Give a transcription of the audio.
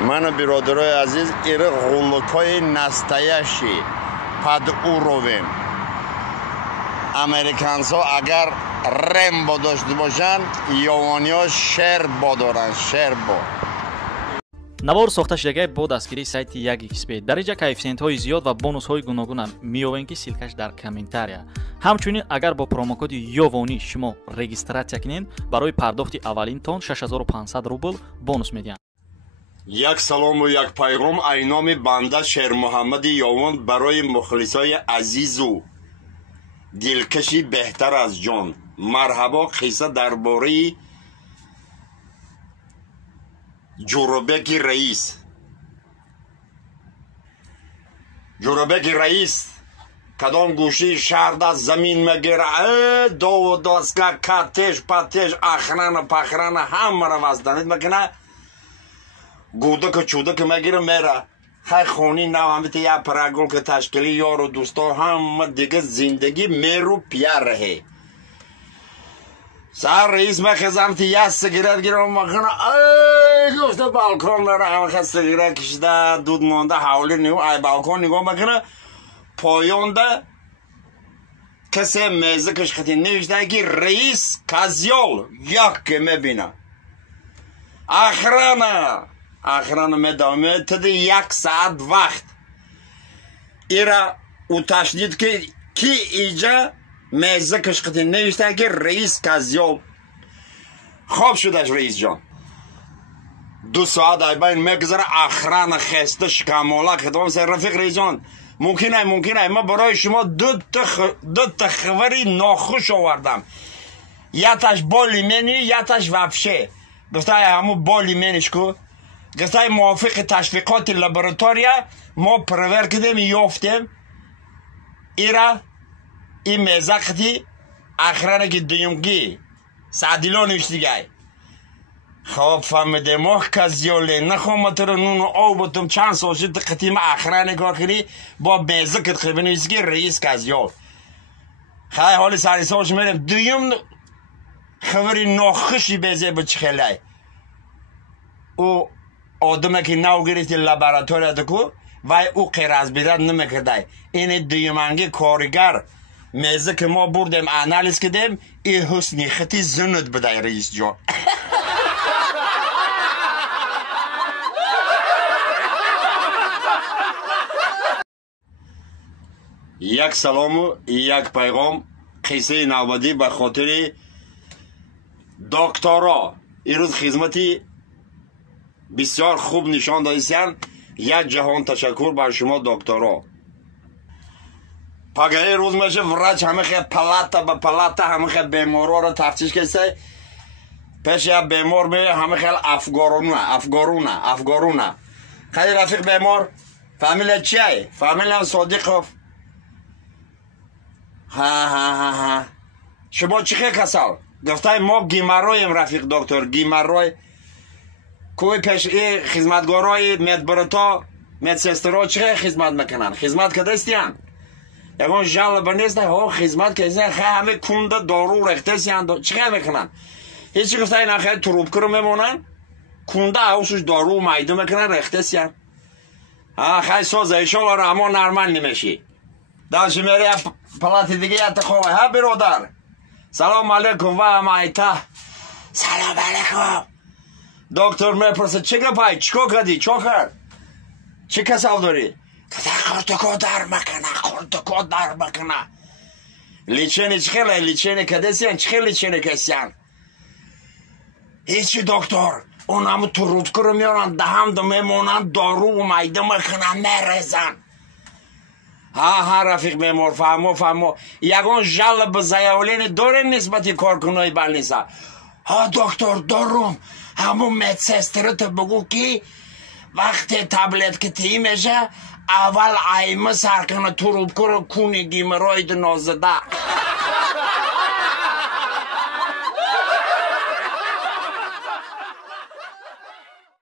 من برادرای عزیز ایره غلقای نستایشی پد اوروین امریکانس ها اگر رم با داشته باشن یوانی ها شر با دارن شر با навор сохта шудагии бо дастгирии сайти 1xbet дар инҷа коэффициентҳои зиёд ва бонусҳои гуногунам меёбем ки силкаш дар комментария. Ҳамчунин агар бо промокоди ёвонӣ шумо регистратсия кунед барои пардохти аввалин тон 6500 рубл бонус медиҳанд. як салому як пайғом айноми банда шермуҳаммади ёвон барои мухлисои азизу дилкаши беҳтар аз ҷон. марҳабо, қисса дар бораи ҷӯробеки раис. ҷӯробеки раис кадом гӯшии шаҳр даст замин мегира, дову доска катеш патеш ахрана пахрана ҳамара вазданид мекуна, гӯдаку чӯдаку мегира мера. хай хони нав ҳамити як прогулка ташкилӣ ёру дӯсто ҳама дига зиндагӣ меру пияраҳе. سر رئیس مخزم تی یه سیگرت گیرم مکنه گفته بالکن داره همه سیگرت کشیده دود مانده حولی نیو ای بالکن نگاه مکنه پایانده کسی میزه کشختی نوشته که رئیس کازیال یک که میبینه اخرانه میدامه تده یک ساعت وقت ایره او تشدید که کی ایجا میزه کشختی نوشته که رئیس کازیال خواب شدش رئیس جان 2 ساعت ایبین میگذاره اخران خسته شکامالا خدام سر رفیق رئیس جان ممکنه ما برای شما دو تا خبری ناخوش آوردم یتش بالی منی یتش وفشه گفته همو بالی منیش کو گفته موافق تشویقات لابراتوریا ما پرور کردیم یافتیم ایره این میزقتی اخرانه که دیونگی سعدیلا نوشتیگه خواب فهمیده ماه کازیاله نخوام تو رو نون و آبتم چند سال شد قطیم اخرانه کار کنی با میزقت خیلی نوشتیگه رئیس کازیال خیلی حالی سری سالش میرم دویم خبری ناخوشی بیزه بچه خیلی او آدمه که نو گریستی لابراتوریا دکو وای او غیر از بیدر نمیکرده این دویمانگی کارگر میزه که ما بردیم انالیز کردیم این حسنی خطی زند بده رئیس جان یک سلام و یک پیغام قصه نوبتی به خاطر دکترا این روز خدمتی بسیار خوب نشان دادید. یک جهان تشکر بر شما دکترا. پگاهی روز میشه وراج همه خیلی پلاتا به پلاتا همه خیلی بیمارا رو تفتیش کسی پیش یک بیمار میره همه خیلی افگارونه خیلی رفیق بیمار فامیل چیه؟ فامیل صادقوف. ها شما چی خیلی کسال؟ گفته ما گیمرویم رفیق دکتر گیمروی کوی پیش ای خدمتگارای مدبرتا مدسسترها چی خیلی خدمت میکنن؟ خدمت کدستیان؟ یکان جالب نیست ها خدمت کردن خیلی همه کنده دارو رخته سیان چیکار میکنن هیچی گفته اینا خیلی تروب کرو میمونن کنده اوسش دارو مایده میکنن رخته سیان خیلی سازه ایشالا رحمان نرمن نمیشی داشت میری پلات دیگه یت خواه ها برادر سلام علیکم و مایتا سلام علیکم دکتر میپرسه چی گپای چیکار کردی چیکار کرد چی کسال داری خورتکو در مکنه لیچنی چخیله لیچنی کدسیان چخیل لیچنی کسیان هیچی دکتر اون همو تو رودکو رو میارن دهم دو میمونن دارو و مایده مکنن میرزن ها رفیق میمور فهمو یکان جل به زیولین داره نسبتی کارکنای بل نیسا ها دکتر داروم همون مدسسترت بگو که وقتی تبلت که تی میشه اول ایمه سرکنه تو رو کنی گیمه راید نازده